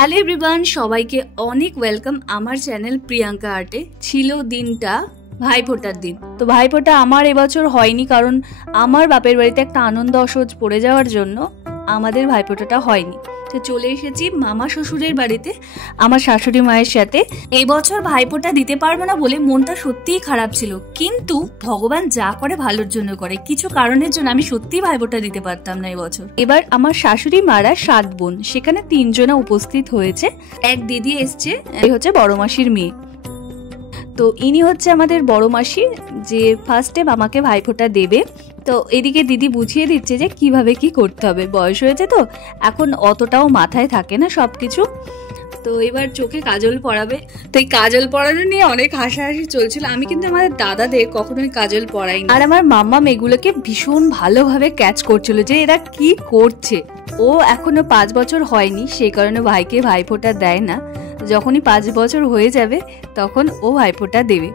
Hello everyone, সবাইকে অনেক welcome আমার চ্যানেল প্রিয়াঙ্কা আর্টে। ছিল দিনটা ভাইফোঁটার দিন। তো ভাইফোঁটা আমার এবছর হয়নি, কারণ আমার বাপের বাড়িতে একটা আনন্দ অসহ্য পড়ে যাওয়ার জন্য আমাদের ভাইফোঁটাটা হয়নি। তো চলে এসেছি মামা শ্বশুরের বাড়িতে আমার শাশুড়ি মায়ের সাথে। এবছর ভাইফোঁটা দিতে পারবো না বলে মনটা সত্যিই খারাপ ছিল, কিন্তু ভগবান যা করে ভালোর জন্য করে। কিছু কারণের জন্য আমি সত্যিই ভাইফোঁটা দিতে পারতাম না এবছর। এবার আমার শাশুড়ি মারা 7 বোন, সেখানে 3 জনা উপস্থিত হয়েছে। এক দিদি এসছে, এই হচ্ছে বড় মাসির মেয়ে। তো ইনি হচ্ছে আমাদের বড় মাসি, যে ফার্স্টে মামাকে ভাইফোঁটা দেবে। তো এদিকে দিদি বুঝিয়ে দিচ্ছে যে কিভাবে কি করতে হবে। বয়স হয়েছে তো এখন অতটাও মাথায় থাকে না সবকিছু। তো এবার চোখে কাজল পরাবে। তো এই কাজল পরানো নিয়ে অনেক হাসাহাসি চলছিল। আমি কিন্তু আমাদের দাদাদের কখনোই কাজল পরাইনি, আর আমার মাম্মা এগুলোকে ভীষণ ভালোভাবে ক্যাচ করছিল যে এরা কি করছে। ও এখনো 5 বছর হয়নি, সেই কারণে ভাইকে ভাইফোঁটা দেয় না। যখনই 5 বছর হয়ে যাবে তখন ও ভাইফোঁটা দেবে।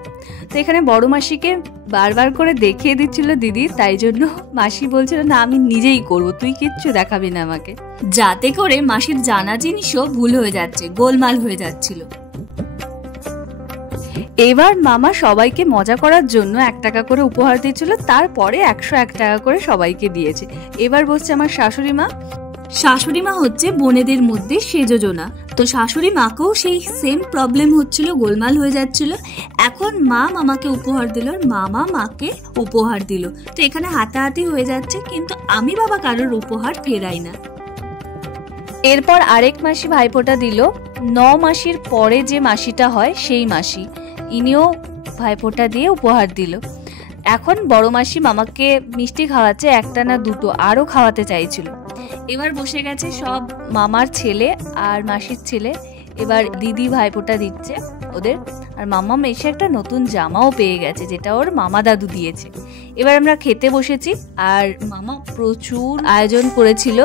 তো এখানে বড় মাসিকে বারবার করে দেখিয়ে দিচ্ছিল দিদি, তাই জন্য মাসি বলছিল না আমি নিজেই করব, তুই কিচ্ছু দেখাবি না আমাকে, যাতে করে মাসির জানা জিনিসও ভুল হয়ে যাচ্ছে, গোলমাল হয়ে যাচ্ছিল। এবার মামা সবাইকে মজা করার জন্য 1 টাকা করে উপহার দিচ্ছিল, তারপরে 101 টাকা করে সবাইকে দিয়েছে। এবার বসছে আমার শাশুড়ি মা। শাশুড়ি মা হচ্ছে বোনেদের মধ্যে সেজোজনা। তো শাশুড়ি মাকেও সেই সেম প্রবলেম হচ্ছিল, গোলমাল হয়ে যাচ্ছিল। এখন মা মামাকে উপহার দিল, মামা মাকে উপহার দিল। তো এখানে হাতাহাতি হয়ে যাচ্ছে, কিন্তু আমি বাবা কারোর উপহার ফেরাই না। এরপর আরেক মাসি ভাইফোঁটা দিল। 9 মাসির পরে যে মাসিটা হয় সেই মাসি, ইনিও ভাইফোঁটা দিয়ে উপহার দিল। এখন বড় মাসি মামাকে মিষ্টি খাওয়াচ্ছে, 1টা না 2টো, আরও খাওয়াতে চাইছিল। এবার বসে গেছে সব মামার ছেলে আর মাসির ছেলে। এবার দিদি ভাইফোঁটা দিচ্ছে ওদের, আর মাম্মা এসে একটা নতুন জামাও পেয়ে গেছে, যেটা ওর মামা দাদু দিয়েছে। এবার আমরা খেতে বসেছি, আর মামা প্রচুর আয়োজন করেছিল।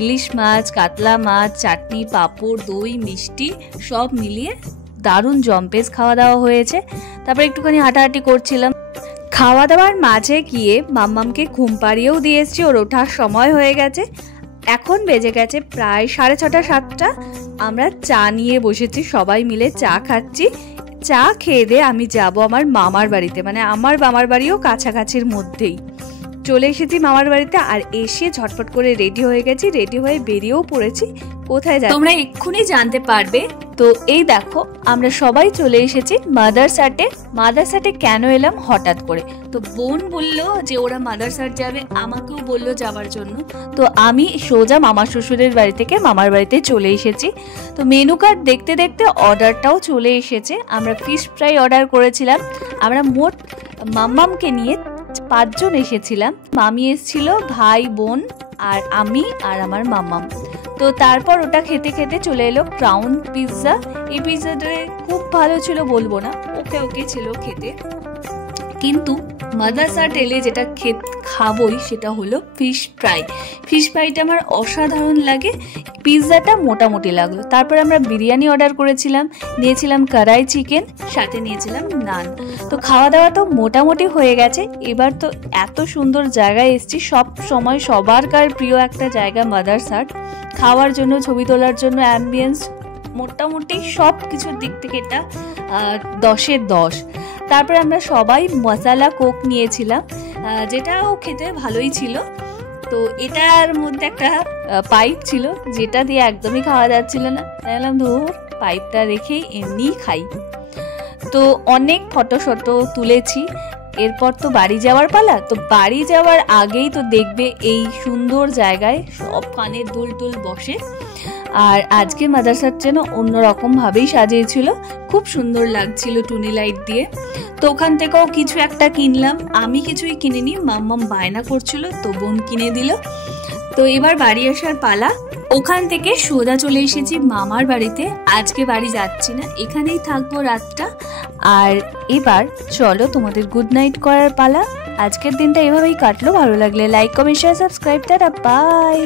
ইলিশ মাছ, কাতলা মাছ, চাটনি, পাঁপড়, দই, মিষ্টি সব মিলিয়ে দারুণ জম্পেস খাওয়া দাওয়া হয়েছে। তারপর একটুখানি হাঁটাহাঁটি করছিলাম। খাওয়া দাওয়ার মাঝে গিয়ে মাম্মামকে ঘুম পাড়িয়েও দিয়ে এসছি, ওর ওঠার সময় হয়ে গেছে। এখন বেজে গেছে প্রায় 6:30 7টা। আমরা চা নিয়ে বসেছি, সবাই মিলে চা খাচ্ছি। চা খেয়ে দিয়ে আমি যাব আমার মামার বাড়িতে, মানে আমার মামার বাড়িও কাছাকাছির মধ্যেই। চলে এসেছি মামার বাড়িতে, আর এসে ঝটপট করে রেডি হয়ে গেছি, রেডি হয়ে বেরিয়েও পড়েছি। কোথায় যাই তোমরা এক্ষুনি জানতে পারবে। তো এই দেখো আমরা সবাই চলে এসেছি মাদারসাটে। মাদারসাটে কেন এলাম হঠাৎ করে, তো বোন বললো যে ওরা মাদারসাট যাবে, আমাকেও বললো যাওয়ার জন্য। তো আমি সোজা মামা শ্বশুরের বাড়ি থেকে মামার বাড়িতে চলে এসেছি। তো মেনু কার্ড দেখতে দেখতে অর্ডারটাও চলে এসেছে। আমরা ফিশ ফ্রাই অর্ডার করেছিলাম। আমরা মোট মাম্মামকে নিয়ে 5 জন এসেছিলাম। মামি এসেছিল, ভাই বোন আর আমি আর আমার মাম্মাম। তো তারপর ওটা খেতে খেতে চলে এলো ক্রাউন পিৎজা। এই পিৎজাটা খুব ভালো ছিল বলবো না, ওকে ছিল খেতে, কিন্তু মাদারসাট এলে যেটা খাবোই সেটা হলো ফিশ ফ্রাই। ফিশ ফ্রাইটা আমার অসাধারণ লাগে, পিৎজাটা মোটামুটি লাগলো। তারপর আমরা বিরিয়ানি অর্ডার করেছিলাম, নিয়েছিলাম কড়াই চিকেন, সাথে নিয়েছিলাম নান। তো খাওয়া দাওয়া তো মোটামুটি হয়ে গেছে। এবার তো এত সুন্দর জায়গায় এসেছি, সব সময় সবারকার প্রিয় একটা জায়গা মাদারসাট। খাওয়ার জন্য, ছবি তোলার জন্য, অ্যাম্বিয়েন্স, মোটামুটি সব কিছুর দিক থেকে এটা 10-এ 10। তারপরে আমরা সবাই মশালা কোক নিয়েছিলাম, যেটাও খেতে ভালোই ছিল। তো এটার মধ্যে একটা পাইপ ছিল, যেটা দিয়ে একদমই খাওয়া যাচ্ছিল না। বললাম ধর পাইপটা রেখেই এমনিই খাই। তো অনেক ফটো তুলেছি। এরপর তো বাড়ি যাওয়ার পালা। তো বাড়ি যাওয়ার আগেই তো দেখবে এই সুন্দর জায়গায় সব কানের দুল বসে। আর আজকে মাদারসাট যেন অন্যরকম ভাবেই সাজিয়েছিল, খুব সুন্দর লাগছিল টুনি লাইট দিয়ে। তো ওখান থেকেও কিছু একটা কিনলাম, আমি কিছুই কিনিনি, মাম্মাম বায়না করছিল তো বোন কিনে দিল। তো এবার বাড়ি আসার পালা। ওখান থেকে সোজা চলে এসেছি মামার বাড়িতে। আজকে বাড়ি যাচ্ছি না, এখানেই থাকবো রাতটা। আর এবার চলো তোমাদের গুড নাইট করার পালা। আজকের দিনটা এভাবেই কাটলো। ভালো লাগলে like, comment, share, subscribe. Ta-ta, by.